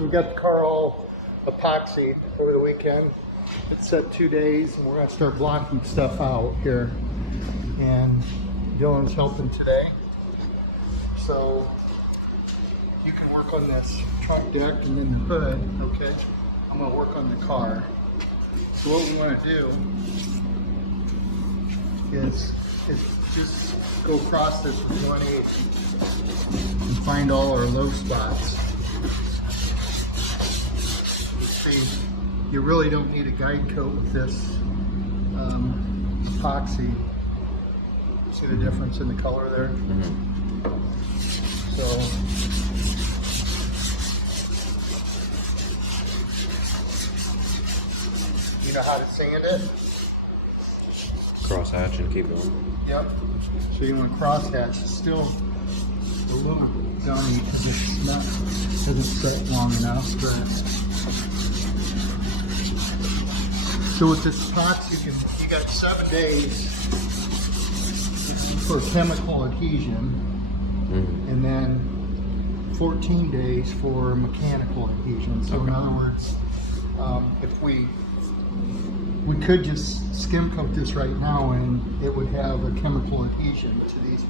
So we got the car all epoxied over the weekend. It's set 2 days, and we're gonna start blocking stuff out here. And Dylan's helping today. So you can work on this trunk deck and then the hood, okay? I'm gonna work on the car. So what we wanna do is just go across this with 1/8 and find all our low spots. See, you really don't need a guide coat with this epoxy. See the difference in the color there? So you know how to sand it? Cross hatch and keep going. Yep. So you want to cross hatch. It's still a little gummy because it's not doesn't set long enough. But so with this epoxy, you got 7 days for chemical adhesion, and then 14 days for mechanical adhesion. So in other words, if we could just skim coat this right now and it would have a chemical adhesion to these,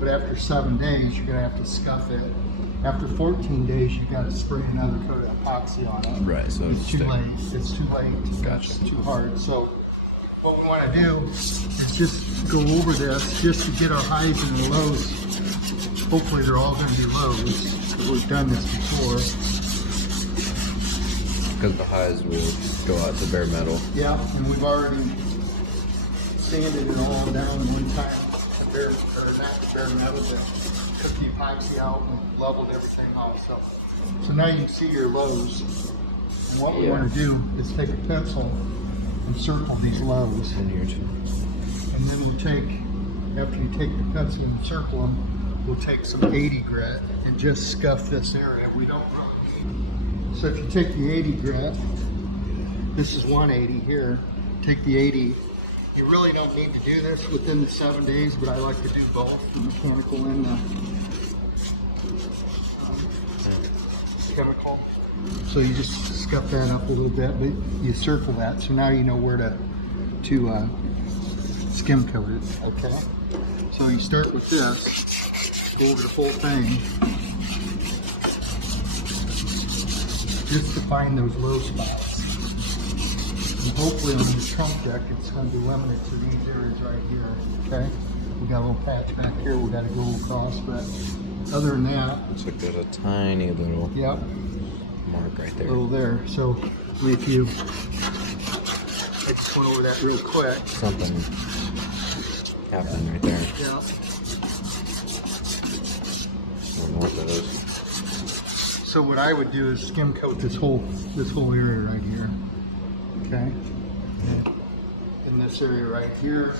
but after 7 days you're going to have to scuff it. After 14 days you got to spray another coat of epoxy on it. Right, so it's too late. It's too late. Gotcha. It's too hard. So what we want to do is just go over this just to get our highs and the lows. Hopefully they're all going to be lows because we've done this before. Because the highs will go out to bare metal. Yeah, and we've already sanded it all down one time to bare, or not to bare metal, but took the epoxy out and leveled everything off. So now you can see your lows. And what we want to do is take a pencil and circle these lows. In here too. And then we'll take, after you take the pencil and circle them, we'll take some 80 grit and just scuff this area. We don't really need. So if you take the 80 grit, this is 180 here, take the 80. You really don't need to do this within the 7 days, but I like to do both, the mechanical and the chemical. So you just scuff that up a little bit, but you circle that, so now you know where to skim coat it, okay? So you start with this, go over the whole thing, just to find those low spots. And hopefully on the trunk deck, it's going to be limited to these areas right here, okay? We got a little patch back here we got to go across, but other than that. Looks like there's a tiny little mark right there. Little there. So if you, I just went over that real quick. Something happening right there. Yeah. Or north of us. So what I would do is skim coat this whole area right here. Okay. In this area right here,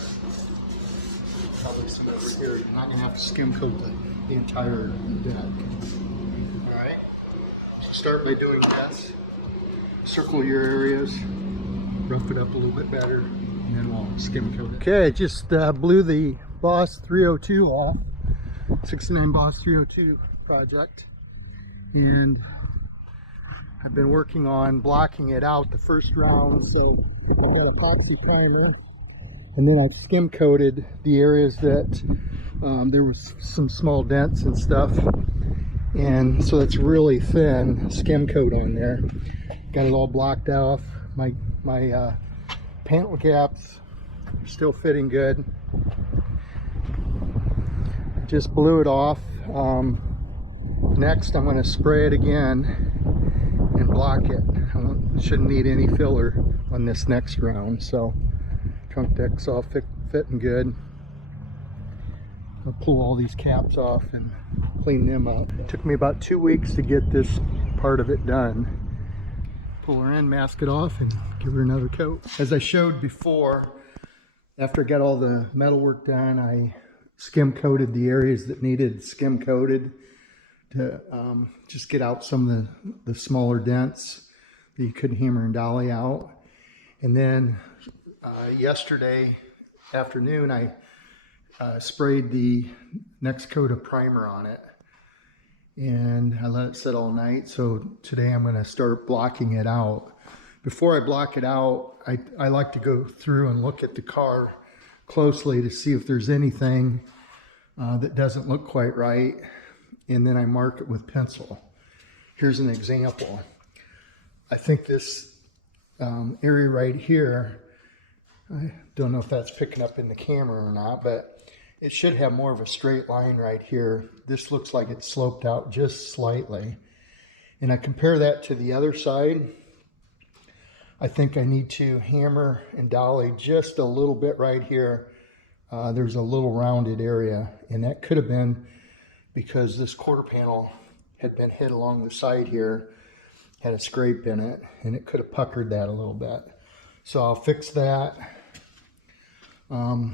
probably some over here. You're not going to have to skim coat the entire deck. All right. Start by doing this. Circle your areas, rough it up a little bit better, and then we'll skim coat it. Okay, I just blew the Boss 302 off, 69 Boss 302 project, and I've been working on blocking it out the first round. So I've got a epoxy primer, and then I've skim coated the areas that there was some small dents and stuff, and so it's really thin skim coat on there. Got it all blocked off. My panel caps are still fitting good. I just blew it off. Next I'm going to spray it again and block it. I shouldn't need any filler on this next round. So trunk deck's all fitting good. I'll pull all these caps off and clean them up. It took me about 2 weeks to get this part of it done. Pull her in, mask it off, and give her another coat. As I showed before, after I got all the metal work done, I skim coated the areas that needed skim coated to just get out some of the smaller dents that you couldn't hammer and dolly out. And then yesterday afternoon, I sprayed the next coat of primer on it. and I let it sit all night. So today I'm going to start blocking it out. Before I block it out, I like to go through and look at the car closely to see if there's anything that doesn't look quite right, and then I mark it with pencil. Here's an example. I think this area right here, I don't know if that's picking up in the camera or not, but it should have more of a straight line right here. This looks like it's sloped out just slightly. And I compare that to the other side. I think I need to hammer and dolly just a little bit right here. There's a little rounded area, and that could have been because this quarter panel had been hit along the side here, had a scrape in it, and it could have puckered that a little bit. So I'll fix that. Not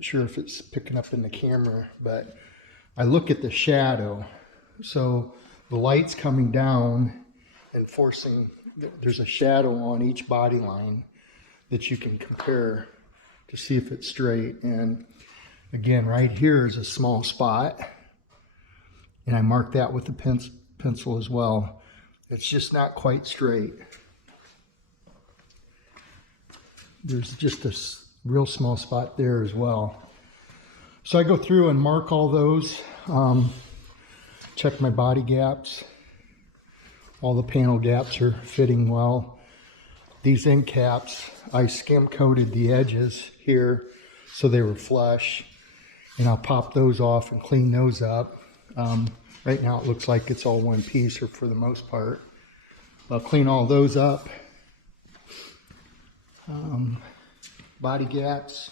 sure if it's picking up in the camera, but I look at the shadow. So the light's coming down and forcing, there's a shadow on each body line that you can compare to see if it's straight. And again, right here is a small spot, and I mark that with the pencil as well. It's just not quite straight. There's just a real small spot there as well. So I go through and mark all those, check my body gaps. All the panel gaps are fitting well. These end caps, I skim coated the edges here so they were flush, and I'll pop those off and clean those up. Right now it looks like it's all one piece, or for the most part. I'll clean all those up. Body gaps,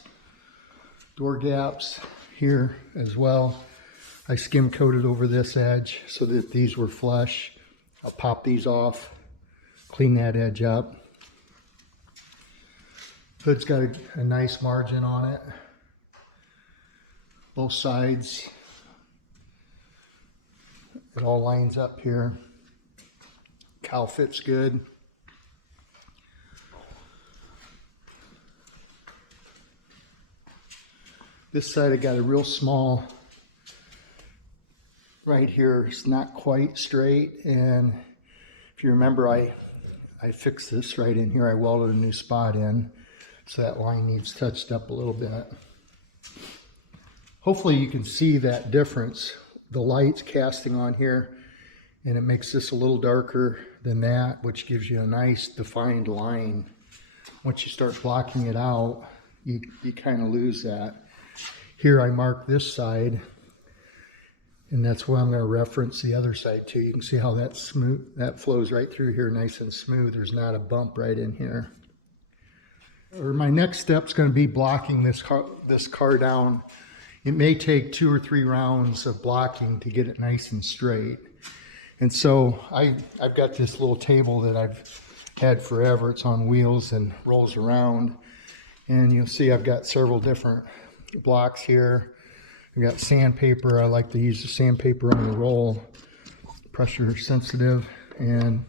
door gaps here as well. I skim coated over this edge so that these were flush. I'll pop these off, clean that edge up. Hood's got a nice margin on it. Both sides. It all lines up here. Cowl fits good. This side I got a real small, right here it's not quite straight, and if you remember I fixed this right in here. I welded a new spot in, so that line needs touched up a little bit. Hopefully you can see that difference. The light's casting on here, and it makes this a little darker than that, which gives you a nice defined line. Once you start blocking it out, you kind of lose that. Here I mark this side, and that's where I'm going to reference the other side too. You can see how that's smooth, that flows right through here nice and smooth. There's not a bump right in here. Or my next step is going to be blocking this car down. It may take 2 or 3 rounds of blocking to get it nice and straight. And so I've got this little table that I've had forever. It's on wheels and rolls around. And you'll see I've got several different blocks here. I've got sandpaper. I like to use the sandpaper on the roll, pressure sensitive, and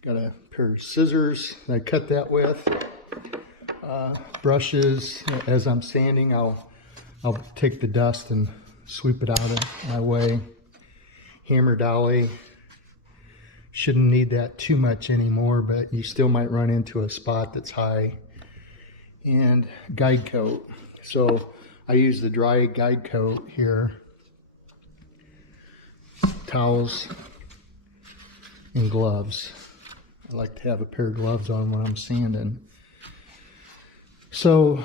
got a pair of scissors that I cut that with. Brushes. As I'm sanding, I'll take the dust and sweep it out of my way. Hammer dolly. Shouldn't need that too much anymore, but you still might run into a spot that's high. And guide coat. So I use the dry guide coat here. Towels and gloves. I like to have a pair of gloves on when I'm sanding. So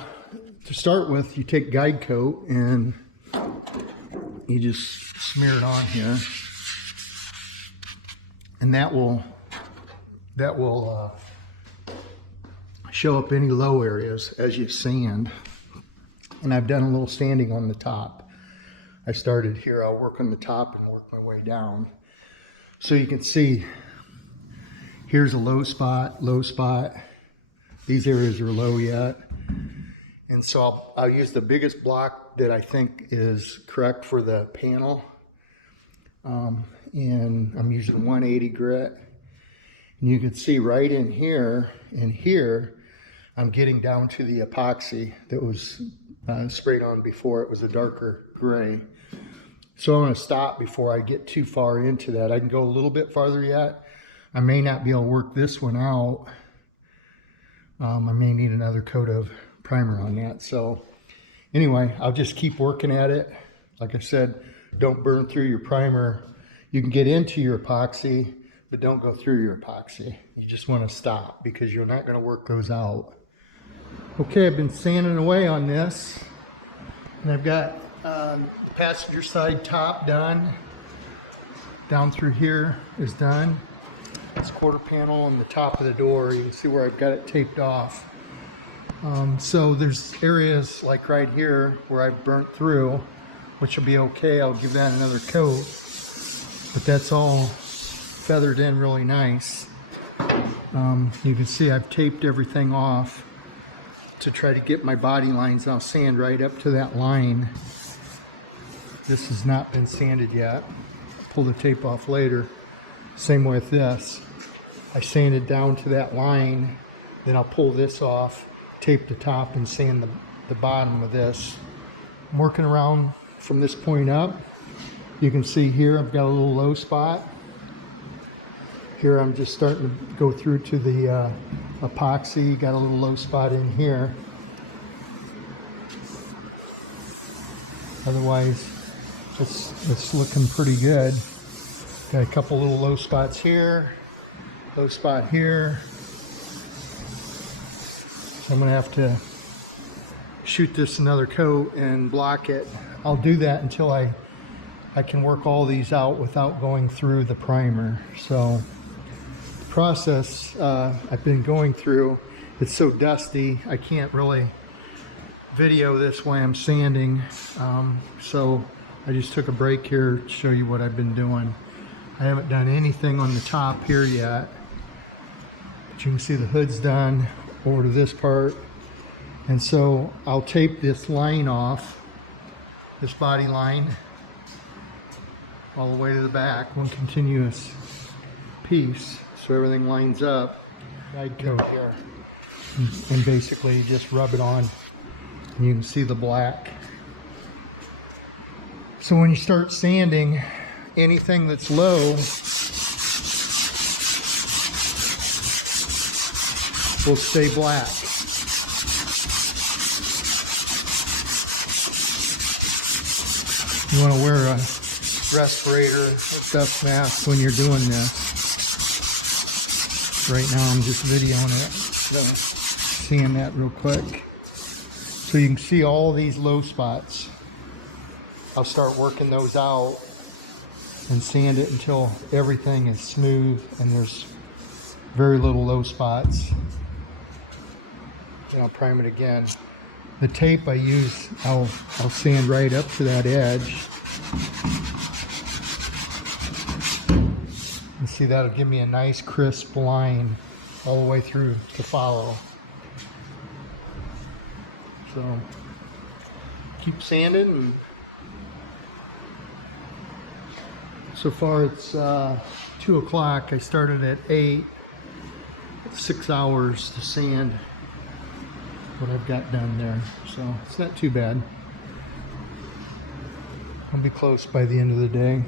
to start with, you take guide coat and you just smear it on here, and that will show up any low areas as you sand. And I've done a little sanding on the top. I started here. I'll work on the top and work my way down. So you can see here's a low spot, low spot. These areas are low yet. And so I'll use the biggest block that I think is correct for the panel. And I'm using 180 grit. And you can see right in here and here, I'm getting down to the epoxy that was sprayed on before. It was a darker gray. So I'm going to stop before I get too far into that. I can go a little bit farther yet. I may not be able to work this one out. I may need another coat of primer on that. So anyway, I'll just keep working at it. Like I said, don't burn through your primer. You can get into your epoxy, but don't go through your epoxy. You just want to stop because you're not going to work those out. Okay, I've been sanding away on this, and I've got the passenger side top done. Down through here is done. This quarter panel on the top of the door, you can see where I've got it taped off. So there's areas like right here where I've burnt through, which will be okay. I'll give that another coat, but that's all feathered in really nice. You can see I've taped everything off to try to get my body lines. I'll sand right up to that line. This has not been sanded yet. Pull the tape off later. Same with this. I sanded down to that line, then I'll pull this off, tape the top, and sand the bottom of this. I'm working around from this point up. You can see here I've got a little low spot. Here I'm just starting to go through to the epoxy. Got a little low spot in here. Otherwise, it's looking pretty good. Got a couple little low spots here, low spot here. So I'm gonna have to shoot this another coat and block it. I'll do that until I can work all these out without going through the primer. So the process I've been going through, it's so dusty, I can't really video this while I'm sanding. So I just took a break here to show you what I've been doing. I haven't done anything on the top here yet, but you can see the hood's done over to this part. And so I'll tape this line off, this body line, all the way to the back, one continuous piece, so everything lines up. Guide coat here, and basically just rub it on, and you can see the black. So when you start sanding, anything that's low will stay black. You want to wear a respirator or dust mask when you're doing this. Right now I'm just videoing it, seeing that real quick. So you can see all these low spots. I'll start working those out and sand it until everything is smooth and there's very little low spots. And I'll prime it again. The tape I use, I'll sand right up to that edge. And see, that'll give me a nice crisp line all the way through to follow. So keep sanding. And so far it's 2 o'clock. I started at 8. 6 hours to sand what I've got done there, so it's not too bad. I'll be close by the end of the day.